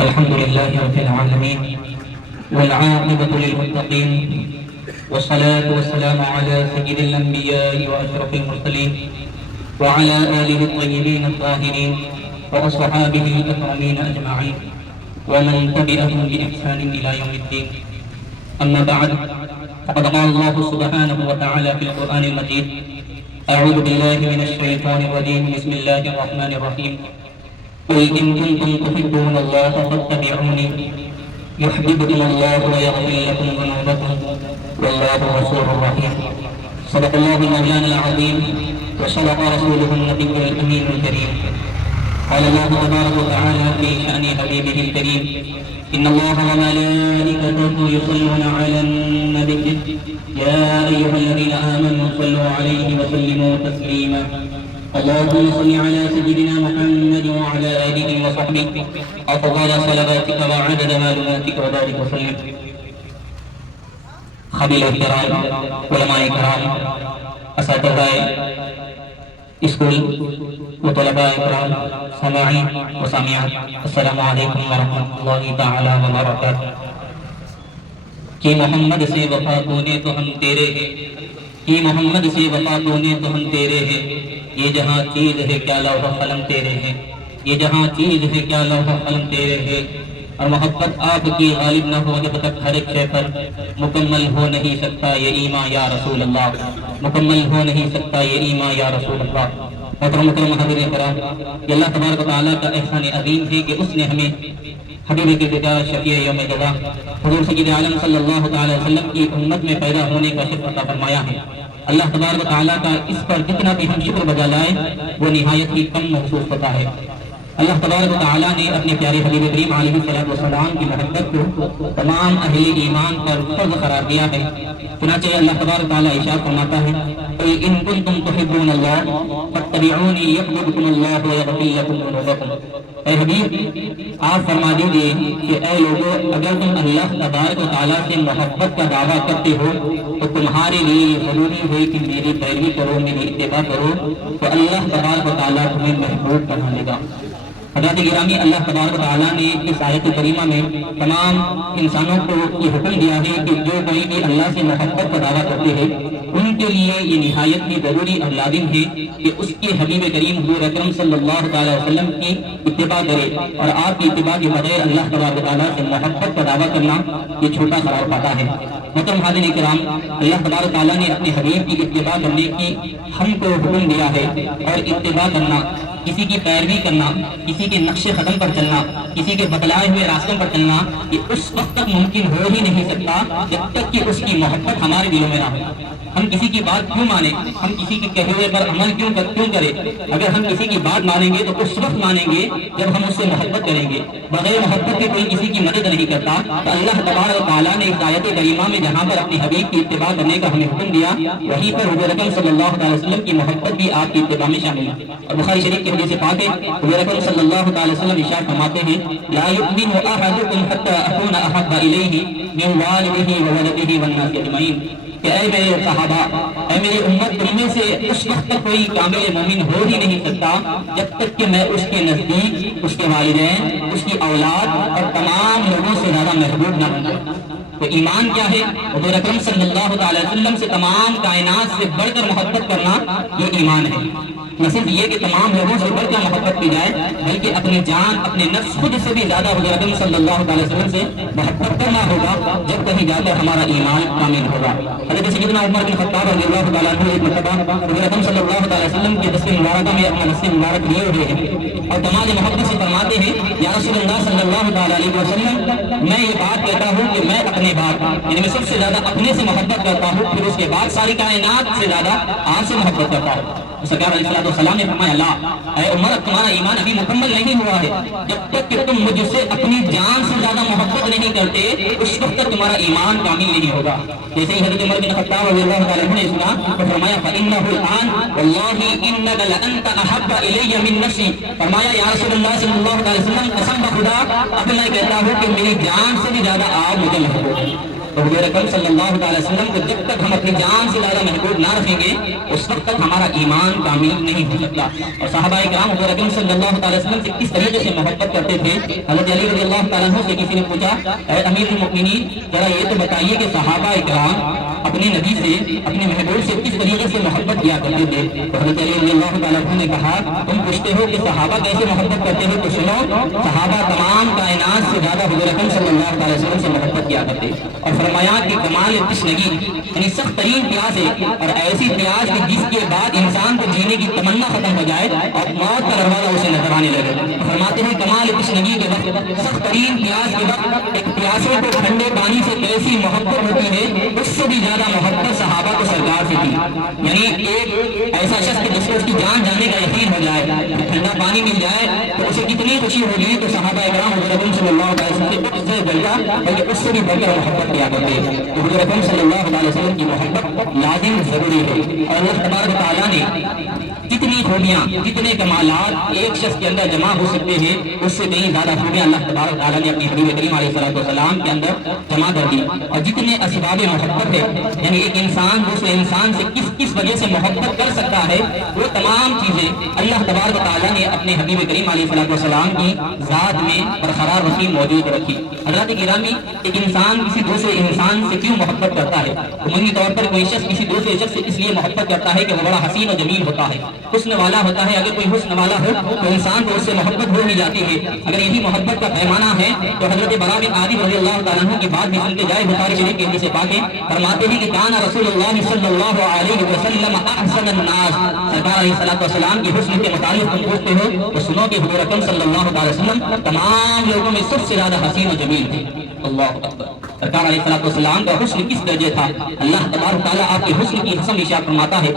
الحمد لله رب العالمين والعاقبة للمتقين والصلاة والسلام على سيد الأنبياء وأشرف المرسلين وعلى آله الطيبين الطاهرين وأصحابه الأكرمين أجمعين ومن تبعهم بإحسان إلى يوم الدين. أما بعد، فقد قال الله سبحانه وتعالى في القرآن المجيد: أعوذ بالله من الشيطان الرجيم، بسم الله الرحمن الرحيم. قل إن كنتم تحبون الله فاتبعوني يحببكم الله ويغفر لكم ذنوبكم والله غفور رحيم. صدق الله مولانا العظيم وصدق رسوله النبي الأمين الكريم. قال الله تبارك وتعالى في شأن حبيبه الكريم: إن الله وملائكته يصلون على النبي يا أيها الذين آمنوا صلوا عليه وسلموا تسليما. اللهم صل على سيدنا محمد وعلى آله وصحبه أفضل صلواتك وعدد معلوماتك وبارك وسلم. قابل احترام علماء کرام، اساتذہ اسکول و طلباء کرام، سامعین و سامعات، السلام علیکم ورحمۃ اللہ تعالی وبرکاتہ. کہ محمد سے وفا تونے تو ہم تیرے ہیں، کہ محمد سے وفا تونے تو ہم تیرے ہیں. یہ جہاں چیز ہے کیا لوح قلم تیرے ہیں، یہ جہاں چیز ہے کیا لوح قلم تیرے ہیں. اور محبت آپ کی غالب نہ ہو جب تک ہر ایک شے پر مکمل ہو نہیں سکتا یہ ایمان یا رسول اللہ، مکمل ہو نہیں سکتا یہ ایمان یا رسول اللہ. محترم حاضرین کرام، یہ اللہ تبارک و تعالیٰ کا احسان عظیم ہے کہ اس نے ہمیں حبیب کی رضا شفیع یوم جزا حضور سید عالم صلی اللہ تعالی وسلم کی امت میں پیدا ہونے کا شرف عطا فرمایا ہے. اللہ تبارک و تعالیٰ کا اس پر جتنا بھی ہم شکر بجا لائیں وہ نہایت ہی کم محسوس ہوتا ہے. اللہ تبارک و تعالیٰ نے اپنے پیارے حبیب کریم علیہ السلام کی محبت کو تمام اہل ایمان پر فرض قرار دیا ہے. چنانچہ اللہ تبارک و تعالیٰ ارشاد فرماتا ہے: قل ان کنتم تحبون اللہ فاتبعونی یحببکم اللہ ویغفر لکم ذنوبکم. اے حبیب، آپ فرما دیجئے کہ اے لوگوں، اگر تم اللہ تبارک و تعالیٰ سے محبت کا دعویٰ کرتے ہو تو تمہارے لیے ضروری ہے کہ میری پیروی کرو، میری اتباع کرو، تو اللہ تبارک و تعالیٰ تمہیں محبوب بنا لے گا. حضرات گرامی، اللہ تبارک و تعالیٰ نے اس آیت کریمہ میں تمام انسانوں کو یہ حکم دیا ہے کہ جو کوئی بھی اللہ سے محبت کا دعویٰ کرتے ہیں ان کے لیے یہ نہایت ہی ضروری اور لازم ہے کہ اس کے حبیب کریم حضور اکرم صلی اللہ تعالی وسلم کی اتباع کرے. اور آپ کی اتباع کے بغیر اللہ تبارک و تعالیٰ سے محبت کا دعویٰ کرنا یہ چھوٹا قرار پاتا ہے. محترم حاضرین کرام، اللہ تبارک و تعالیٰ نے اپنے حبیب کی اتباع کرنے کی ہم کو حکم دیا ہے. اور اتباع کرنا، کسی کی پیروی کرنا، کسی کے نقش قدم پر چلنا، کسی کے بتلائے ہوئے راستوں پر چلنا، یہ اس وقت تک ممکن ہو ہی نہیں سکتا جب تک کہ اس کی محبت ہمارے دلوں میں نہ ہو. ہم کسی کی بات کیوں مانیں، ہم کسی کے کہے ہوئے پر عمل کیوں کریں؟ اگر ہم کسی کی بات مانیں گے تو اس وقت مانیں گے جب ہم اس سے محبت کریں گے. بغیر محبت کے کوئی کسی کی مدد نہیں کرتا. تو اللہ تبارک و تعالیٰ نے اس آیت کریمہ میں جہاں پر اپنے حبیب کی اتباع کرنے کا ہمیں حکم دیا، وہیں پر حضور اکرم صلی اللہ علیہ وسلم کی محبت بھی آپ کی اتباع میں شامل ہے. اور بخاری شریف کی حدیث پاک ہے، حضور اکرم صلی اللہ علیہ وسلم ارشاد فرماتے ہیں: لا يؤمن احدكم حتى اكون احب اليه من والده وولده والناس اجمعین. کہ اے میرے صحابہ، اے میری امت، تم میں سے اس وقت تک کوئی کامل مومن ہو ہی نہیں سکتا جب تک کہ میں اس کے نزدیک، اس کے والدین، اس کی اولاد اور تمام لوگوں سے زیادہ محبوب نہ بن جاؤں. تو ایمان کیا ہے؟ حضور اکرم صلی اللہ علیہ وسلم سے تمام کائنات سے بڑھ کر محبت کرنا یہ ایمان ہے. نہ صرف یہ کہ تمام لوگوں سے بڑھ کر محبت کی جائے، بلکہ اپنی جان، اپنے نفس خود سے بھی زیادہ حضور اکرم صلی اللہ علیہ وسلم سے محبت کرنا ہوگا، جب کہیں جا کر ہمارا ایمان کامل ہوگا. حضرت سیدنا عمر بن خطاب رضی اللہ تعالیٰ عنہ ایک مرتبہ حضور اکرم صلی اللہ علیہ وسلم کے دست مبارکہ میں اپنا دست مبارک لیے ہوئے ہیں اور تمام محبت سے فرماتے ہیں: یا رسول اللہ صلی اللہ علیہ وسلم، میں یہ بات کہتا ہوں کہ میں اپنے بات، یعنی میں سب سے زیادہ اپنے سے محبت کرتا ہوں، پھر اس کے بعد ساری کائنات سے زیادہ آپ سے محبت کرتا ہوں. سرکار علیہ السلام نے فرمایا: لا، اے عمر، تمہارا ایمان ابھی مکمل نہیں ہوا ہے. جب تک کہ تم مجھ سے اپنی جان سے زیادہ محبت نہیں کرتے اس وقت تک تمہارا ایمان کامل نہیں ہوگا. جیسے ہی حضرت عمر بن خطاب رضی اللہ تعالیٰ عنہ نے سنا تو فرمایا: فإنه الآن والله إنك لأنت أحب إلي من نفسي. فرمایا: یا رسول اللہ صلی اللہ علیہ وسلم، قسم بخدا اب میں کہتا ہوں کہ میری جان سے بھی زیادہ آپ مجھے محبوب ہیں. تو حضور اکرم صلی اللہ علیہ وسلم کو جب تک ہم اپنی جان سے زیادہ محبوب نہ رکھیں گے اس وقت تک ہمارا ایمان کامل نہیں ہو سکتا. اور صحابہ کرام حضور اکرم صلی اللہ علیہ وسلم سے کس طریقے سے محبت کرتے تھے. حضرت علی رضی اللہ تعالیٰ عنہ سے کسی نے پوچھا اے امیر المؤمنین ذرا یہ تو بتائیے کہ صحابہ کرام اپنے نبی سے اپنے محبوب سے کس طریقے سے محبت کیا کرتے تھے. تو حضرت علی رضی اللہ تعالیٰ عنہ نے کہا تم پوچھتے ہو کہ صحابہ کیسے محبت کرتے ہیں تو سنو صحابہ تمام کائنات سے زیادہ حضور اکرم صلی اللہ علیہ وسلم سے محبت کیا کرتے اور فرمایا کہ کمال تشنگی یعنی سخت ترین پیاس ہے اور ایسی پیاس کہ جس کے بعد انسان کو جینے کی تمنا ختم ہو جائے اور موت کا دروازہ اسے نظر آنے لگے. فرماتے ہیں کمال تشنگی کے وقت سخت ترین پیاس کے وقت ایک پیاسے کو ٹھنڈے پانی سے کیسی محبت ہوتی ہے اس سے بھی زیادہ محبت صحابہ کو سرکار سے تھی. یعنی ایک ایسا شخص جس کو اس کی جان جانے کا یقین ہو جائے ٹھنڈا پانی مل جائے تو اسے کتنی خوشی ہوگی. تو صحابہ کرام حضور اکرم صلی اللہ علیہ وسلم کے سے درجہ بلکہ اس سے بھی بڑھ کر محبت کیا کرتے ہیں. تو حضور اکرم صلی اللہ علیہ وسلم کی محبت لازم ضروری ہے. اور اللہ تبارک و تعالیٰ نے جتنی خوبیاں جتنے کمالات ایک شخص کے اندر جمع ہو سکتے ہیں اس سے کہیں زیادہ خوبیاں اللہ تبارک و تعالیٰ نے اپنی حبیب کریم علیہ السلام کے اندر جمع کر دی. اور جتنے اسباب محبت ہے یعنی ایک انسان دوسرے انسان سے کس وجہ سے محبت کر سکتا ہے وہ تمام چیزیں اللہ تبارک و تعالیٰ نے اپنے حبیب کریم علیہ السلام کی ذات میں برقرار رکھی موجود رکھی. حضرات گرامی ایک انسان کسی دوسرے انسان سے کیوں محبت کرتا ہے؟ عمومی طور پر کوئی شخص کسی دوسرے شخص سے اس لیے محبت کرتا ہے کہ وہ بڑا حسین و جمیل ہوتا ہے حسن والا ہوتا ہے. اگر کوئی حسن والا ہو تو انسان کو اس سے محبت ہو ہی جاتی ہے. اگر یہی محبت کا پیمانہ ہے تو حضرت برا بن عازب رضی اللہ تعالیٰ عنہ کی بات بھی سن کے جائے بخاری شریف کی حدیث پاک فرماتے ہیں کہ کان رسول اللہ صلی اللہ علیہ وسلم احسن الناس. سرکار علیہ الصلوۃ والسلام کی حسن کے متعلق تم پوچھتے ہو تو سنو کہ حضور اکرم صلی اللہ علیہ وسلم تمام لوگوں میں سب سے زیادہ حسین و جمیل تھے. اللہ اکبر. سرکار علیہ السلام کا حسن کس درجے تھا. اللہ تبارک تعالیٰ آپ کے حسن کی قسم ارشاد فرماتا ہے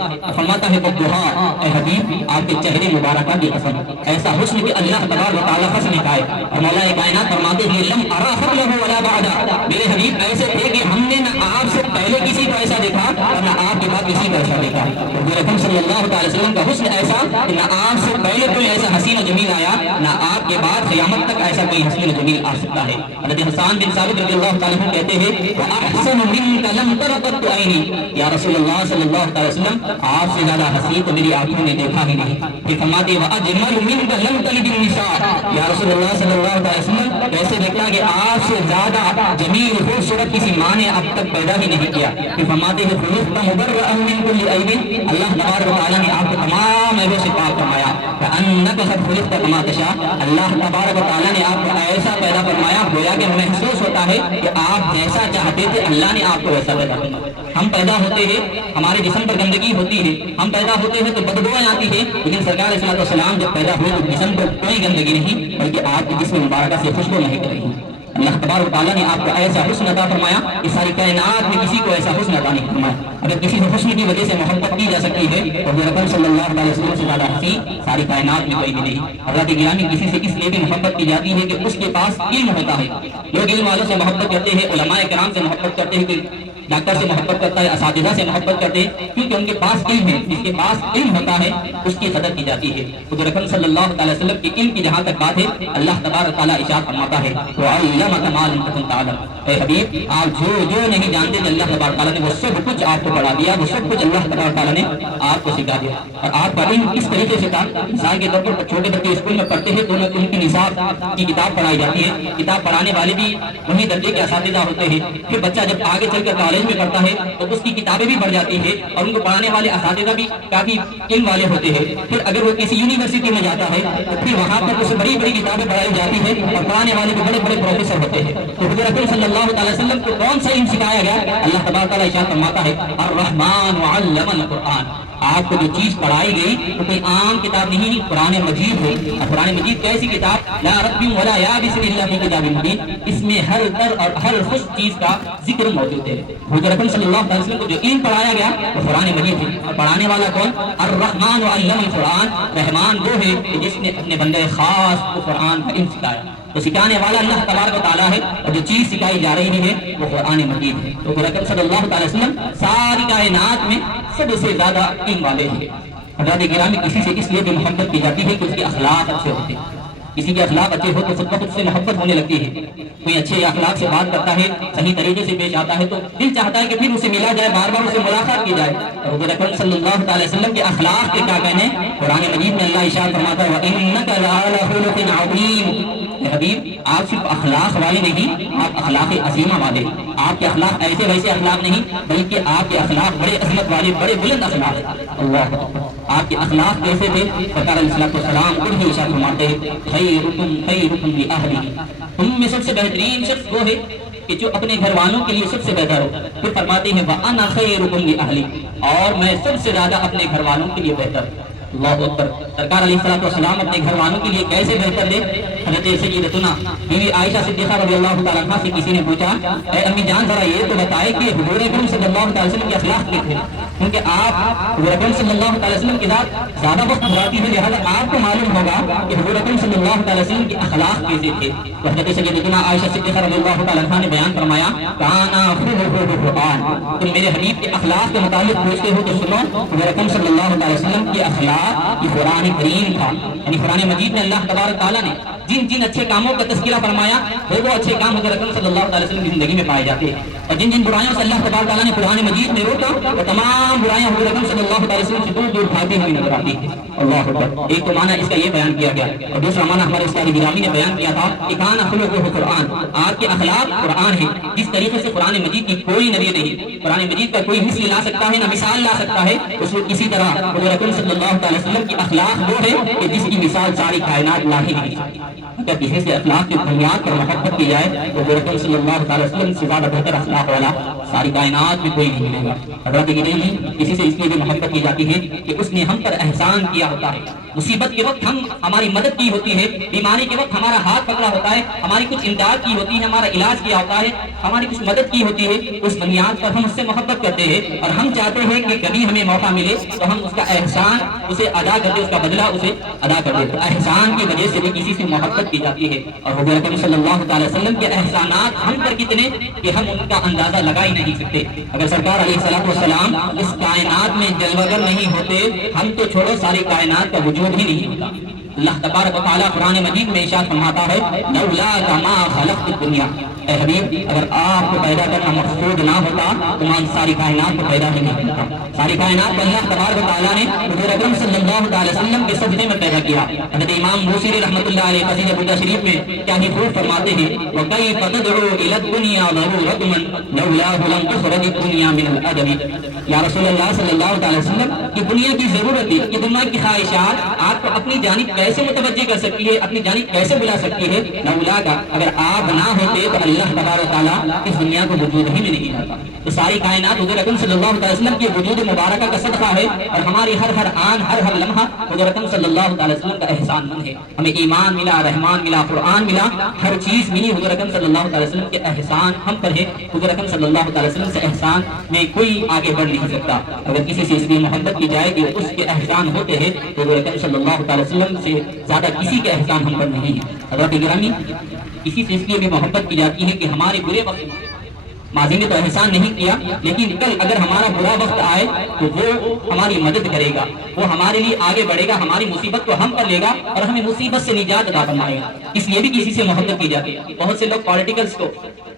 اے حبیب آپ کے چہرے مبارکہ کی قسم ایسا حسن کہ اللہ تبارک تعالیٰ قسم کھائے. اور مولا کائنات فرماتے ہیں لم ارا قبلہ ولا بعدہ. میرے حبیب ایسے تھے کہ ہم نے نہ آپ سے پہلے کسی کو ایسا دیکھا اور نہ آپ کے بعد کسی کو ایسا دیکھا. حضور اکرم صلی اللہ علیہ وسلم کا حسن ایسا کہ نہ آپ سے پہلے کوئی ایسا حسین و جمیل آیا نہ آپ کے بعد قیامت تک ایسا کوئی حسین و جمیل آ سکتا ہے. حضرت حسان بن ثابت رضی اللہ تعالیٰ عنہ کہتے ہیں وَأَحْسَنُ مِنْكَ لَمْ تَرَ قَطُّ عَيْنِي. یا رسول اللہ صلی اللہ علیہ وسلم آپ سے زیادہ حسین تو میری آنکھوں نے دیکھا ہی نہیں. یہ فرماتے ہیں وَأَجْمَلُ مِنْكَ لَمْ تَلِدِ النِّسَاءُ. یا رسول اللہ صلی اللہ علیہ وسلم کیسے دیکھا کہ آپ سے زیادہ جمیل خوبصورت کسی ماں نے اب تک پیدا ہی نہیں کیا. یہ فرماتے ہیں خُلِقْتَ مُبَرَّأً مِنْ كُلِّ عَيْبٍ. اللہ تبارک و تعالیٰ نے آپ کو تمام عیبوں سے پاک فرمایا. كَأَنَّكَ قَدْ خُلِقْتَ كَمَا تَشَاءُ. اللہ تبارک و تعالیٰ نے آپ کو ایسا پیدا فرمایا گویا کہ محسوس ہوتا ہے کہ آپ جیسا چاہتے تھے اللہ نے آپ کو ویسا پیدا کیا. ہم پیدا ہوتے ہیں ہمارے جسم پر گندگی ہوتی ہے ہم پیدا ہوتے ہیں تو بدبوئیں آتی ہے لیکن سرکار علیہ السلام جب پیدا ہوئے تو جسم پر کوئی گندگی نہیں بلکہ آپ کے جسم مبارکہ سے خوشبو مہک رہی ہے. اللہ تبارک و تعالیٰ نے آپ کو ایسا حسن عطا فرمایا کہ ساری کائنات میں کسی کو ایسا حسن عطا نہیں فرمایا. اگر کسی سے حسن کی وجہ سے محبت کی جا سکتی ہے تو حضور اکرم صلی اللہ علیہ وسلم سے زیادہ حسین ساری کائنات میں کوئی بھی نہیں. حضرات گرامی کسی سے اس لیے بھی محبت کی جاتی ہے کہ اس کے پاس علم ہوتا ہے. لوگ علم والوں سے محبت کرتے ہیں علماء کرام سے محبت کرتے ہیں ڈاکٹر سے محبت کرتا ہے اساتذہ سے محبت کرتے ہیں کیونکہ ان کے پاس علم ہے. جس کے پاس علم ہوتا ہے اس کی قدر کی جاتی ہے. حضور اکرم صلی اللہ علیہ وسلم کے علم کی جہاں تک بات ہے اللہ تبارک تعالیٰ ارشاد فرماتا ہے وَعَلَّمَكَ مَا لَمْ تَكُنْ تَعْلَمْ. اے حبیب آپ جو نہیں جانتے تھے اللہ تبارک تعالیٰ نے وہ سب کچھ آپ کو پڑھا دیا وہ سب کچھ اللہ تبارک تعالیٰ نے آپ کو سکھا دیا. اور آپ کا علم کس طریقے سے تھا مثال کے طور پر چھوٹے بچے اسکول میں پڑھتے ہیں تو ان کی نصاب کی کتاب پڑھائی جاتی ہے. کتاب پڑھانے والے بھی وہی درجے کے اساتذہ ہوتے ہیں. پھر بچہ جب آگے چل کر کالج میں پڑھتا ہے تو اس کی کتابیں بھی بڑھ جاتی ہے اور ان کو پڑھانے والے اساتذہ بھی کافی علم والے ہوتے ہیں. پھر اگر وہ کسی یونیورسٹی میں جاتا ہے تو پھر وہاں پر اسے بڑی بڑی کتابیں پڑھائی جاتی ہیں اور پڑھانے والے بھی بڑے بڑے پروفیسر ہوتے ہیں. تو حضور اکرم صلی اللہ علیہ وسلم کو کون سا علم سکھایا گیا؟ اللہ تبارک تعالیٰ ارشاد فرماتا ہے الرحمن علم القرآن. آپ کو جو چیز پڑھائی گئی وہ کوئی عام کتاب نہیں قرآن مجید ہے. اور قرآن مجید کیسی کتاب لا رب ولا یابس الا فی کتاب مبین. اس میں ہر تر اور ہر خوش چیز کا ذکر موجود ہے. حضور اکرم صلی اللہ علیہ وسلم کو جو علم پڑھایا گیا وہ قرآن مجید ہے. اور پڑھانے والا کون؟ الرحمن علم القرآن. رحمان وہ ہے کہ جس نے اپنے بندے خاص کو قرآن کا علم سکھایا. تو سکھانے والا اللہ تبارک و تعالیٰ ہے اور جو چیز سکھائی جا رہی ہے وہ قرآن مجید ہے. تو حضور اکرم صلی اللہ علیہ وسلم ساری کائنات میں سب سے زیادہ علم والے ہیں. حضرات گرامی کسی سے اس لیے بھی محبت کی جاتی ہے کہ اس کے اخلاق اچھے ہوتے ہیں. کسی کے اخلاق اچھے ہو تو خود بخود سے محبت ہونے لگتی ہے. کوئی اچھے اخلاق سے بات کرتا ہے, صحیح طریقے سے پیش آتا ہے تو دل چاہتا ہے کہ پھر اسے ملا جائے, بار بار اسے ملاقات کی جائے. اور حضور اکرم صلی اللہ تعالی وسلم کے اخلاق کے کیا کہنے, قرآن مجید میں اللہ ارشاد فرماتا ہے وَإِنَّكَ لَعَلَىٰ خُلُقٍ عَظِيمٍ. حبیب آپ صرف اخلاق والے نہیں, آپ اخلاق عظیمہ والے. آپ کے اخلاق ایسے ویسے اخلاق نہیں بلکہ آپ کے اخلاق بڑے عظمت والے, بڑے بلند اخلاق ہیں. اللہ اکبر. آپ کے اخلاق کیسے تھے؟ سرکار علیہ السلام خود ہی ارشاد فرماتے ہیں خیرکم خیرکم لأہلہ, تم میں سب سے بہترین شخص وہ ہے کہ جو اپنے گھر والوں کے لیے سب سے بہتر ہو. پھر فرماتے ہیں وَأَنَا خَيْرُكُمْ لِأَهْلِي, اور میں سب سے زیادہ اپنے گھر والوں کے لیے بہتر. اللہ اکبر. سرکار علیہ السلام اپنے گھر والوں کے لیے کیسے بہتر تھے؟ حضرت سیدتنا بیوی عائشہ صدیقہ رضی اللہ تعالیٰ عنہا سے کسی نے پوچھا اے امی جان ذرا یہ تو بتائے کہ حضور اکرم صلی اللہ تعالی وسلم کے اخلاق کیا تھے, کیونکہ آپ حضور اکرم صلی اللہ تعالی وسلم کے ساتھ زیادہ وقت گزارتی ہیں, لہٰذا آپ کو معلوم ہوگا کہ حضور اکرم صلی اللہ تعالی وسلم کے اخلاق کیسے تھے. تو حضرت سیدتنا عائشہ صدیقہ رضی اللہ تعالیٰ عنہا نے بیان فرمایا کانا خلقہ قرآن. تم میرے حبیب کے اخلاق کے متعلق پوچھتے ہو تو سنو, حضور اکرم صلی اللہ تعالی وسلم کے اخلاق یہ قرآن کریم تھا. یعنی قرآن مجید میں اللہ تبارک تعالیٰ نے جن جن اچھے کاموں کا تذکرہ فرمایا وہ اچھے کام حضور اکرم صلی اللہ تعالی وسلم کی زندگی میں پائے جاتے ہیں, اور جن جن برائیوں سے اللہ تبارک تعالیٰ نے قرآن مجید میں روکا وہ تمام برائیاں حضور اکرم صلی اللہ تعالی وسلم سے دور دور بھاگتی ہوئی نظر آتی ہیں. اللہ اکبر. ایک تو معنی اس کا یہ بیان کیا گیا, اور دوسرا معنی ہمارے استاد گرامی نے بیان کیا تھا کہ کان خلقہ قرآن, آپ کے اخلاق قرآن ہے. جس طریقے سے قرآن مجید کی کوئی نبی نہیں, قرآن مجید کا کوئی مثل لا سکتا ہے نہ مثال لا سکتا ہے, اسی طرح حضور اکرم صلی اللہ تعالی وسلم کی اخلاق وہ ہے کہ جس کی مثال ساری کائنات لا ہی نہیں سکتی. اگر کسی سے اخلاق کی بنیاد پر محبت کی جائے تو حضور اکرم صلی اللہ تعالی وسلم سے زیادہ بہتر اخلاق والا ساری کائنات میں کوئی نہیں ملے گا. حضرت گرامی کسی سے اس لیے بھی محبت کی جاتی ہے کہ اس نے ہم پر احسان کیا ہوتا ہے. مصیبت کے وقت ہماری مدد کی ہوتی ہے, بیماری کے وقت ہمارا ہاتھ پکڑا ہوتا ہے, ہماری کچھ امداد کی ہوتی ہے, ہمارا علاج کیا ہوتا ہے, ہماری کچھ مدد کی ہوتی ہے. اس بنیاد پر ہم اس سے محبت کرتے ہیں اور ہم چاہتے ہیں کہ کبھی ہمیں موقع ملے تو ہم اس کا احسان اسے ادا کر دیں, اس کا بدلہ اسے ادا کر دیں. تو احسان کی وجہ سے بھی کسی سے محبت کی جاتی ہے. اور حضور اکرم صلی اللہ تعالی وسلم کے احسانات ہم پر کتنے کہ ہم ان کا اندازہ لگا ہی نہیں سکتے. اگر سرکار علیہ السلام اس کائنات میں جلوگر نہیں ہوتے, ہم تو چھوڑو ساری کائنات کا وجود ہی نہیں ہوتا. اللہ تبارک و تعالیٰ قرآن مجید میں ارشاد فرماتا ہے لولاک ما خلقت الدنیا. اے حبیب اگر آپ کو پیدا کرنا مقصود نہ ہوتا تو میں ساری کائنات کو پیدا ہی نہیں کرتا. ساری کائنات کو اللہ تبارک و تعالیٰ نے حضور اکرم صلی اللہ تعالی وسلم کے سجدے میں پیدا کیا. حضرت امام بوصیری رحمۃ اللہ علیہ قصیدہ بردہ شریف میں کیا ہی خوب فرماتے ہیں وَكَيْفَ تَدْعُو إِلَى الدُّنْيَا ضَرُورَةٌ لَوْلَاهُ لَمْ تُخْرَجِ الدُّنْيَا مِنَ الْأَدَبِ. یا رسول اللہ صلی اللہ تعالی وسلم کی دنیا کی ضرورت ہے, یہ دنیا کی خواہشات آپ کو اپنی جانب کیسے متوجہ کر سکتی ہے, اپنی جانب کیسے بلا سکتی ہے. لولا کا اگر آپ نہ ہوتے تو اللہ تبارک تعالیٰ اس دنیا کو وجود ہی میں نہیں لاتا. تو ساری کائنات حضور اکرم صلی اللہ علیہ وسلم کی وجود مبارکہ کا صدقہ ہے, اور ہماری ہر آن ہر لمحہ حضور اکرم صلی اللہ علیہ وسلم کا احسان مند ہے. ہمیں ایمان ملا, رحمان ملا, قرآن ملا, ہر چیز ملی حضور اکرم صلی اللہ علیہ وسلم کے احسان ہم پر ہے. حضور اکرم صلی اللہ علیہ وسلم سے احسان میں کوئی آگے بڑھ نہیں سکتا. اگر کسی سے اس لیے محبت کی جائے کہ اس کے احسان ہوتے ہیں تو حضور اکرم صلی اللہ علیہ وسلم سے زیادہ کسی کے احسان ہم پر نہیں ہے. حضرت گرامی کسی سے اس لیے بھی محبت کی جاتی ہے کہ ہمارے برے وقت ماضی میں تو احسان نہیں کیا, لیکن کل اگر ہمارا برا وقت آئے تو وہ ہماری مدد کرے گا, وہ ہمارے لیے آگے بڑھے گا, ہماری مصیبت کو ہم پر لے گا اور ہمیں مصیبت سے نجات عطا فرمائے گا. اس لیے بھی کسی سے محبت کی جاتی ہے. بہت سے لوگ پولیٹیکلز کو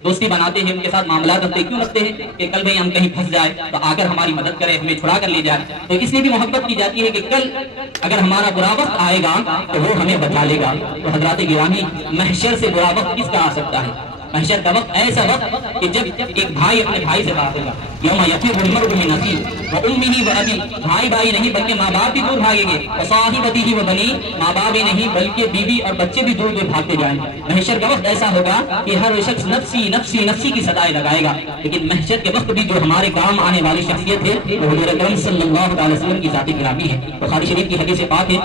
دوستی بناتے ہیں, ان کے ساتھ معاملات رکھتے کیوں رکھتے ہیں کہ کل بھئی ہم کہیں پھنس جائے تو آ کر ہماری مدد کرے, ہمیں چھڑا کر لے جائے. تو اس لیے بھی محبت کی جاتی ہے کہ کل اگر ہمارا برا وقت آئے گا تو وہ ہمیں بچا لے گا. تو حضرات گرامی محشر سے برا وقت کس کا آ سکتا ہے؟ محشر کا وقت ایسا وقت کہ جب ایک بھائی اپنے بھائی سے بات ہوگا, یوم یفر المرء من اخیہ وامہ وابیہ, بھائی نہیں بلکہ ماں باپ بھی دور بھاگیں گے, وصاحبتہ وبنیہ, ماں باپ بھی نہیں بلکہ بیوی اور بچے بھی دور دور بھاگتے جائیں گے. محشر کا وقت ایسا ہوگا کہ ہر شخص نفسی نفسی نفسی کی صدائیں لگائے گا. لیکن محشر کے وقت بھی جو ہمارے کام آنے والی شخصیت ہے وہ حضور اکرم صلی اللہ علیہ وسلم کی ذات گرامی ہے. بخاری شریف کی حدیث پاک ہے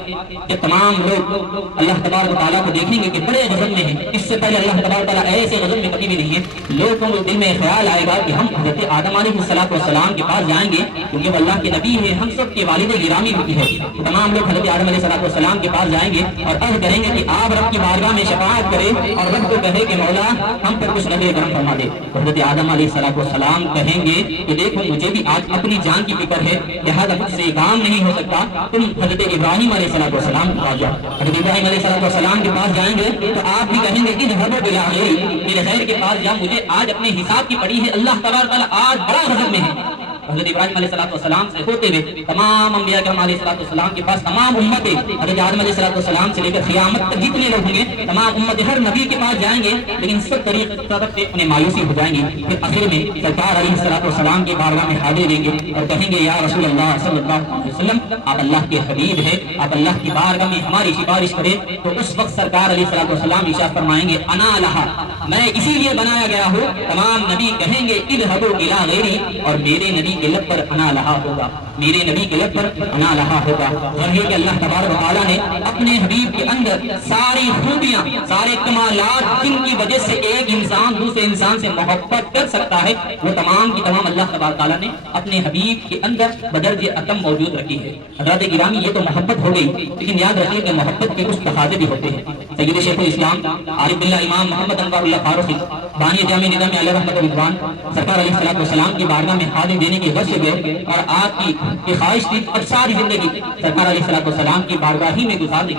کہ تمام لوگ اللہ تبارک و تعالیٰ کو دیکھیں گے کہ بڑے غضب میں ہیں. اس سے پہلے اللہ تبارک و تعالیٰ ایسے وزن میں کمی بھی نہیں ہے. لوگوں کے دل میں خیال آئے گا کہ ہم حضرت آدم علیہ السلام کے پاس جائیں گے کیونکہ وہ اللہ کے نبی ہے, ہم سب کے والد گرامی ہوتی ہے. تو تمام لوگ حضرت آدم علیہ السلام کے پاس جائیں گے اور عرض کریں گے کہ آپ رب کی بارگاہ میں شفاعت کرے اور رب کو کہے کہ مولا ہم پر کچھ رحم کرم فرما دے. حضرت آدم علیہ السلام کہیں گے کہ دیکھو مجھے بھی آج اپنی جان کی فکر ہے, لہٰذا مجھ سے کام نہیں ہو سکتا, تم حضرت ابراہیم علیہ السلام کے پاس جاؤ. حضرت ابراہیم علیہ السلام کے پاس جائیں گے تو آپ بھی کہیں گے اذهبوا الى غیری, میرے غیر کے پاس جاؤ, مجھے آج اپنے حساب کی پڑی ہے, اللہ تبارک تعالیٰ آج بڑا غضب میں ہے. حضرت ابراہیم علیہ السلام سے ہوتے ہوئے تمام انبیاء کرام علیہ السلام کے پاس تمام امتیں حضرت آدم علیہ السلام سے لے کر قیامت تک جتنے لوگ ہوں گے تمام امتیں ہر نبی کے پاس جائیں گے, لیکن سب طرف سے انہیں مایوسی ہو جائیں گی. پھر آخر میں سرکار علیہ السلام کی بارگاہ میں حاضر دیں گے اور کہیں گے یا رسول اللہ صلی اللہ علیہ وسلم آپ اللہ کے حبیب ہیں, آپ اللہ کی بارگاہ میں ہماری سفارش کریں. تو اس وقت سرکار علیہ السلام ارشاد فرمائیں گے انا لہا, میں اسی لیے بنایا گیا ہوں. تمام نبی کہیں گے اذهبوا الى غیری, اور میرے نبی کے لب پر انا لہا ہوگا, میرے نبی کے لب پر انا لہا ہوگا. اور یہ کہ اللہ تبارک و تعالیٰ نے اپنے حبیب کے اندر ساری خوبیاں, سارے کمالات جن کی وجہ سے ایک انسان دوسرے انسان سے محبت کر سکتا ہے, وہ تمام کی تمام اللہ تبارک تعالیٰ نے اپنے حبیب کے اندر بدرجہ اتم موجود رکھی ہے. حضرات گرامی یہ تو محبت ہو گئی, لیکن یاد رکھیے کہ محبت کے کچھ تقاضے بھی ہوتے ہیں. سید شیخ الاسلام عارف باللہ امام محمد انوار اللہ فاروقی بانی جامع نظام علیہ رحمۃ الرضوان سرکار علیہ السلام کی بارگاہ میں حاضر دینے کے وجہ سے گئے, اور آپ کی خواہش تھی اب ساری زندگی سرکار علیہ السلام کی بارگاہ ہی میں گزار دیں.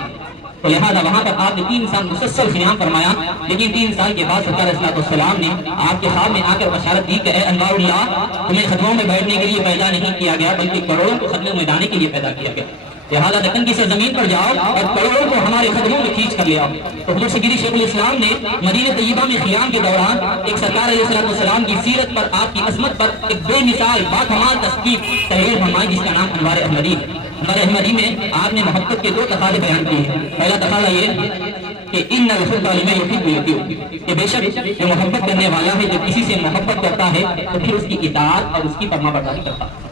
تو لہٰذا وہاں پر آپ نے 3 سال مسلسل قیام فرمایا, لیکن 3 سال کے بعد سرکار علیہ السلام نے آپ کے خواب میں آ کر بشارت دی کہ اے انوار اللہ, تمہیں خدموں میں بیٹھنے کے لیے پیدا نہیں کیا گیا بلکہ کروڑوں کو خدموں میں ڈالنے کے لیے پیدا کیا گیا. لہٰذا دکن کی سرزمین پر جاؤ اور کروڑوں کو ہمارے قدموں میں کھینچ کر لے آؤ. تو حضور سید شیخ الاسلام نے مدینہ طیبہ میں قیام کے دوران ایک سرکار علیہ السلام کی سیرت پر, آپ کی عظمت پر ایک بے مثال باکمال تصویر تحریر فرمائی جس کا نام انوار احمدی. انوار احمدی میں آپ نے محبت کے 2 تقاضے بیان کیے ہیں. پہلا تقاضا یہ کہ ان الحب لمن يحب يطيع, کہ بے شک جو محبت کرنے والا ہے, جو کسی سے محبت کرتا ہے تو پھر اس کی اطاعت اور اس کی فرما برداری کرتا ہے.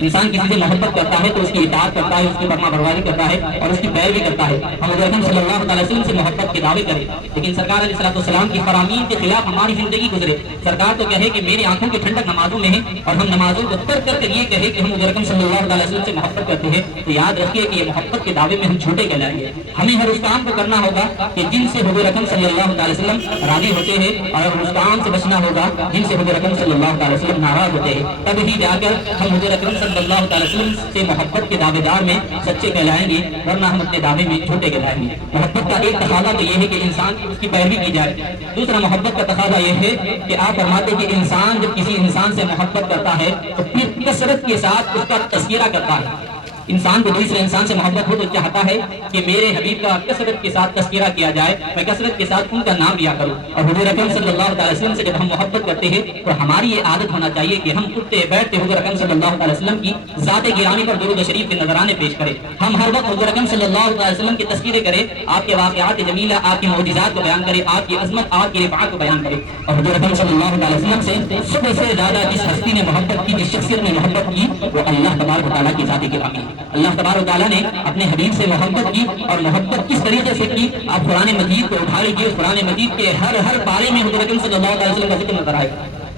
انسان کسی سے محبت کرتا ہے تو اس کی اطاعت کرتا ہے, اس کی فرما برداری کرتا ہے اور اس کی پیروی کرتا ہے. ہم حضرت اکرم صلی اللہ علیہ وسلم سے محبت کے دعوے کریں, لیکن سرکار علیہ السلام کی فرامین کے خلاف ہماری زندگی گزرے. سرکار تو کہے کہ میری آنکھوں کی ٹھنڈک نمازوں میں ہے, اور ہم نمازوں کو ترک کر کے یہ کہے کہ ہم حضرت اکرم صلی اللہ علیہ وسلم سے محبت کرتے ہیں, تو یاد رکھیے کہ یہ محبت کے دعوے میں ہم جھوٹے کہلائیں گے. ہمیں ہر اس کام کو کرنا ہوگا کہ جن سے حضرت اکرم صلی اللہ علیہ وسلم راضی ہوتے ہیں, اور اس کام سے بچنا ہوگا جن سے حضرت اکرم صلی اللہ علیہ وسلم ناراض ہوتے ہیں. تب ہی جا کر ہم حضرت اکرم صلی اللہ علیہ وسلم سے محبت کے دعوے دار میں سچے کہلائیں گے, ورنہ ہم اپنے دعوے میں جھوٹے کہلائیں گے. محبت کا ایک تقاضا تو یہ ہے کہ انسان اس کی پیروی کی جائے. دوسرا محبت کا تقاضا یہ ہے کہ آپ فرماتے کہ انسان جب کسی انسان سے محبت کرتا ہے تو پھر کثرت کے ساتھ اس کا تذکرہ کرتا ہے. انسان کو دوسرے انسان سے محبت ہو تو چاہتا ہے کہ میرے حبیب کا کثرت کے ساتھ تذکرہ کیا جائے, میں کثرت کے ساتھ ان کا نام لیا کروں. اور حضور اکرم صلی اللہ علیہ وسلم سے جب ہم محبت کرتے ہیں تو ہماری یہ عادت ہونا چاہیے کہ ہم اٹھتے بیٹھتے حضور اکرم صلی اللہ علیہ وسلم کی ذات گرامی پر درود شریف کے نذرانے پیش کریں. ہم ہر وقت حضور اکرم صلی اللہ علیہ وسلم کے تذکرے کریں, آپ کے واقعات جمیلہ, آپ کے معجزات کو بیان کریں, آپ کی عظمت, آپ کی رفعت کو بیان کریں. اور حضور اکرم صلی اللہ علیہ وسلم سے سب سے زیادہ جس ہستی نے محبت کی, جس شخصیت نے محبت کی, وہ اللہ تبارک و تعالیٰ کی ذات گرامی ہے. اللہ تبارک و تعالیٰ نے اپنے حبیب سے محبت کی, اور محبت کس طریقے سے کی آپ قرآن مجید کو اٹھا لیجیے. قرآن مجید کے ہر پارے میں حضور اکرم صلی اللہ علیہ وسلم کا ذکر نظر آئے.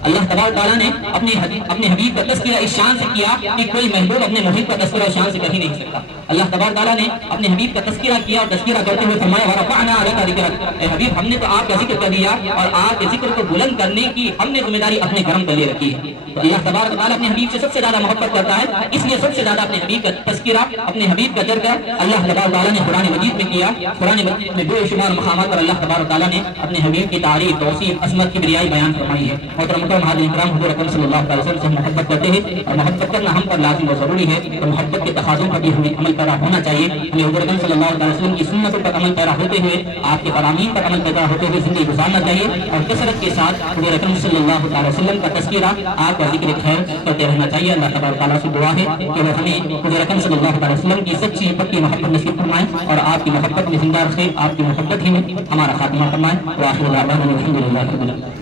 اللہ تبارک تعالیٰ نے اپنے حبیب کا تذکرہ اس شان سے کیا کہ کوئی محبوب اپنے محبوب کا تذکرہ اس شان سے کر ہی نہیں سکتا. اللہ تبارک تعالیٰ نے اپنے حبیب کا تذکرہ کیا, اور تذکرہ کرتے ہوئے فرمایا ورفعنا لک ذکرک, اے حبیب ہم نے تو آپ کا ذکر کر دیا, اور آپ کے ذکر کو بلند کرنے کی ہم نے ذمہ داری اپنے کرم پر لے رکھی ہے. تو اللہ تبارک تعالیٰ اپنے حبیب سے سب سے زیادہ محبت کرتا ہے, اس لیے سب سے زیادہ اپنے حبیب کا تذکرہ, اپنے حبیب کا ذکر اللہ تبارک تعالیٰ نے قرآن مجید میں کیا. قرآن مجید میں بے شمار مقامات پر اللہ تبارک تعالیٰ نے اپنے حبیب کی تعریف, توصیف, عظمت, کبریائی بیان فرمائی ہے. محترم حاضرین کرام, حضور اکرم صلی اللہ علیہ وسلم سے محبت کرتے ہیں, اور محبت کرنا ہم پر لازم و ضروری ہے. تو محبت کے تقاضوں پر بھی ہمیں عمل پیرا ہونا چاہیے. ہمیں حضور اکرم صلی اللہ علیہ وسلم کی سنتوں پر عمل پیرا ہوتے ہوئے, آپ کے فرامین پر عمل پیرا ہوتے ہوئے زندگی گزارنا چاہیے, اور کثرت کے ساتھ حضور اکرم صلی اللہ علیہ وسلم کا تذکرہ, آپ کا ذکر خیر کرتے رہنا چاہیے. اللہ تبارک تعالیٰ سے دعا ہے کہ وہ ہمیں حضور اکرم صلی اللہ علیہ وسلم کی سچی پکی محبت نصیب فرمائیں, اور آپ کی محبت میں زندہ رکھے, آپ کی محبت ہی میں ہمارا خاتمہ فرمائیں. وآخر دعوانا الحمد للہ رب العالمین.